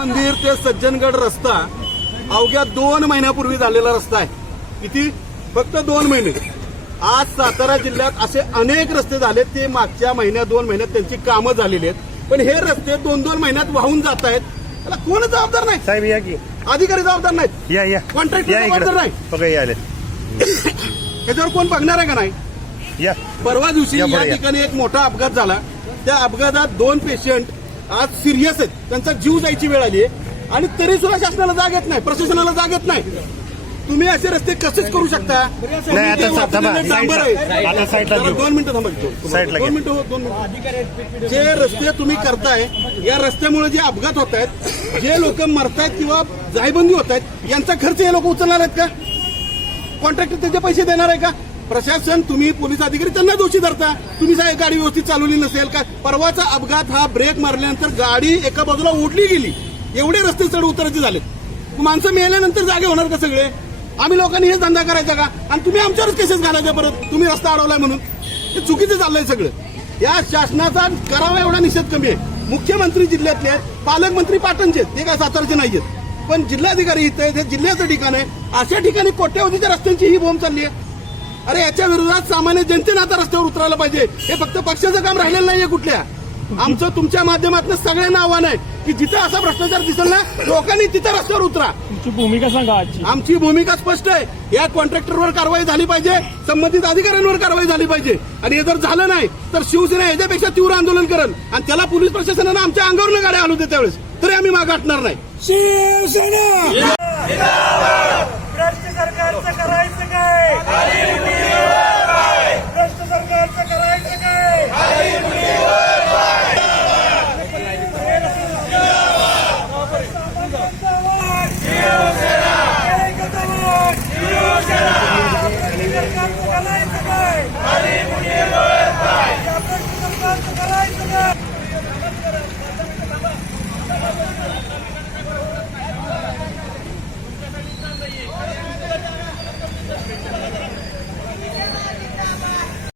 मंदिर ते सज्जनगड रस्ता अवघ्या दोन महिन्यापूर्वी झालेला रस्ता आहे किती फक्त दोन महिने आज सातारा जिल्ह्यात असे अनेक रस्ते झालेत ते मागच्या महिन्यात दोन महिन्यात त्यांची कामं झालेली आहेत पण हे रस्ते दोन दोन महिन्यात वाहून जात आहेत त्याला कोण जबाबदार नाही साहेब या की अधिकारी जबाबदार नाहीत या या कॉन्ट्रॅक्टर जबाबदार नाही त्याच्यावर कोण बघणार आहे का नाही या परवा दिवशी या ठिकाणी एक मोठा अपघात झाला त्या अपघातात दोन पेशंट आज सिरियस आहेत त्यांचा जीव जायची वेळ आली आहे आणि तरी सुद्धा शासनाला जाग येत नाही प्रशासनाला जाग येत नाही तुम्ही असे रस्ते कसेच करू शकता दोन मिनिटं थांबा हो, दोन मिनिटं जे रस्ते तुम्ही करताय या रस्त्यामुळे जे अपघात होत आहेत जे लोक मरतायत किंवा जायबंदी होत आहेत यांचा खर्च हे लोक उचलणार आहेत का कॉन्ट्रॅक्टर त्याचे पैसे देणार आहे का प्रशासन तुम्ही पोलीस अधिकारी त्यांना दोषी धरता तुम्ही साहेब गाडी व्यवस्थित चालवली नसेल का परवाचा अपघात हा ब्रेक मारल्यानंतर गाडी एका बाजूला ओढली गेली एवढे रस्ते चढ उतरायचे झाले माणसं मिळाल्यानंतर जागे होणार का सगळे आम्ही लोकांनी हेच धंदा करायचा का आणि तुम्ही आमच्यावरच केसेस घालायचे परत तुम्ही रस्ता अडवलाय म्हणून हे चुकीचं चाललंय सगळं या शासनाचा करावा एवढा निषेध कमी आहे मुख्यमंत्री जिल्ह्यातले आहेत पालकमंत्री पाटणचे आहेत ते काय सातारचे नाही आहेत पण जिल्हाधिकारी इथे हे जिल्ह्याचं ठिकाण आहे अशा ठिकाणी कोट्यावधीच्या रस्त्यांची ही बोंब चालली आहे अरे याच्या विरोधात सामान्य जनतेनं आता रस्त्यावर उतरायला पाहिजे हे फक्त पक्षाचं काम राहिलेलं नाहीये कुठल्या आमचं तुमच्या माध्यमातून सगळ्यांना आव्हान आहे की जिथं असा भ्रष्टाचार दिसेल ना लोकांनी तिथं रस्त्यावर उतरा तुमची भूमिका सांगा आजची आमची भूमिका स्पष्ट आहे या कॉन्ट्रॅक्टरवर कारवाई झाली पाहिजे संबंधित अधिकाऱ्यांवर कारवाई झाली पाहिजे आणि हे जर झालं नाही तर शिवसेना याच्यापेक्षा तीव्र आंदोलन करेल आणि त्याला पोलीस प्रशासनानं आमच्या अंगावर गाड्या आणू दे त्यावेळेस तरी आम्ही माग हटणार नाही शिवसेना கலை கலை